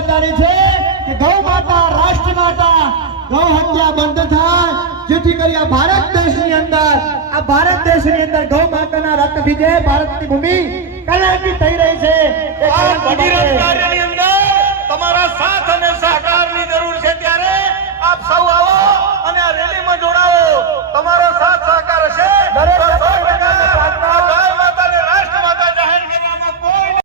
જવાબદારી છે કે ગૌ માતા રાષ્ટ્ર માતા ગૌ હત્યા બંધ થાય, જેથી કરી આ ભારત દેશની અંદર ગૌ માતાના રક્તથી જે ભારતની ભૂમિ કલંકિત થઈ રહી છે, આ ભગીરથ કાર્યની અંદર તમારા સાથ